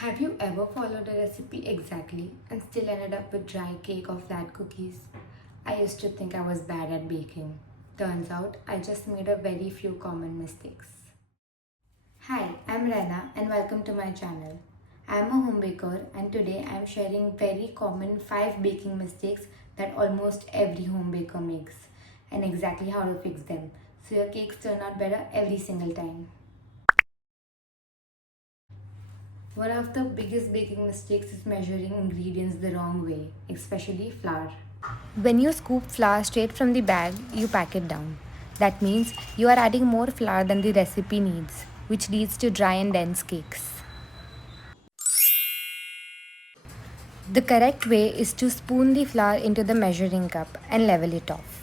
Have you ever followed a recipe exactly and still ended up with dry cake or flat cookies? I used to think I was bad at baking. Turns out I just made a very few common mistakes. Hi, I'm Rena and welcome to my channel. I'm a home baker and today I'm sharing very common 5 baking mistakes that almost every home baker makes and exactly how to fix them so your cakes turn out better every single time. One of the biggest baking mistakes is measuring ingredients the wrong way, especially flour. When you scoop flour straight from the bag, you pack it down. That means you are adding more flour than the recipe needs, which leads to dry and dense cakes. The correct way is to spoon the flour into the measuring cup and level it off.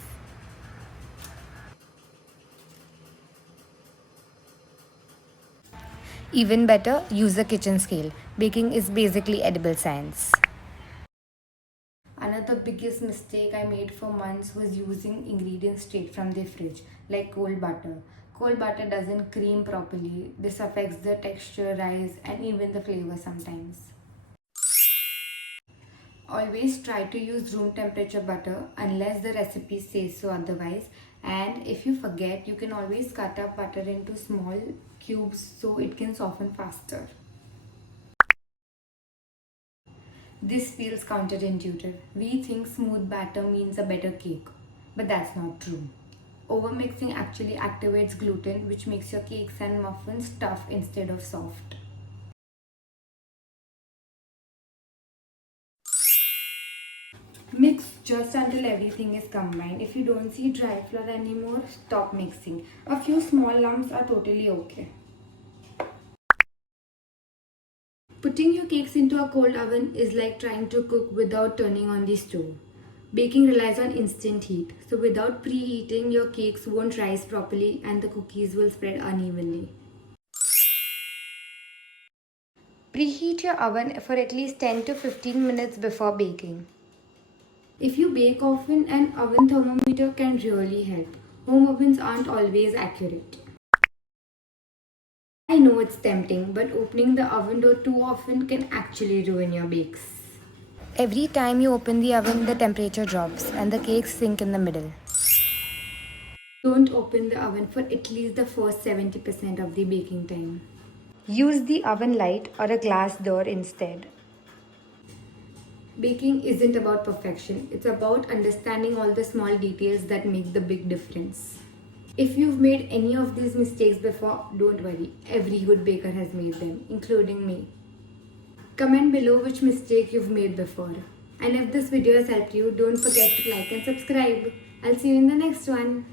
Even better, use a kitchen scale. Baking is basically edible science. Another biggest mistake I made for months was using ingredients straight from the fridge, like cold butter. Cold butter doesn't cream properly. This affects the texture, rise, and even the flavor sometimes. Always try to use room temperature butter unless the recipe says so otherwise. And if you forget, you can always cut up butter into small cubes so it can soften faster. This feels counterintuitive. We think smooth batter means a better cake, but that's not true. Overmixing actually activates gluten, which makes your cakes and muffins tough instead of soft. Mix just until everything is combined. If you don't see dry flour anymore, stop mixing. A few small lumps are totally okay. Putting your cakes into a cold oven is like trying to cook without turning on the stove. Baking relies on instant heat, so without preheating, your cakes won't rise properly and the cookies will spread unevenly. Preheat your oven for at least 10 to 15 minutes before baking. If you bake often, an oven thermometer can really help. Home ovens aren't always accurate. I know it's tempting, but opening the oven door too often can actually ruin your bakes. Every time you open the oven, the temperature drops and the cakes sink in the middle. Don't open the oven for at least the first 70% of the baking time. Use the oven light or a glass door instead. Baking isn't about perfection, it's about understanding all the small details that make the big difference. If you've made any of these mistakes before, don't worry, every good baker has made them, including me. Comment below which mistake you've made before. And if this video has helped you, don't forget to like and subscribe. I'll see you in the next one.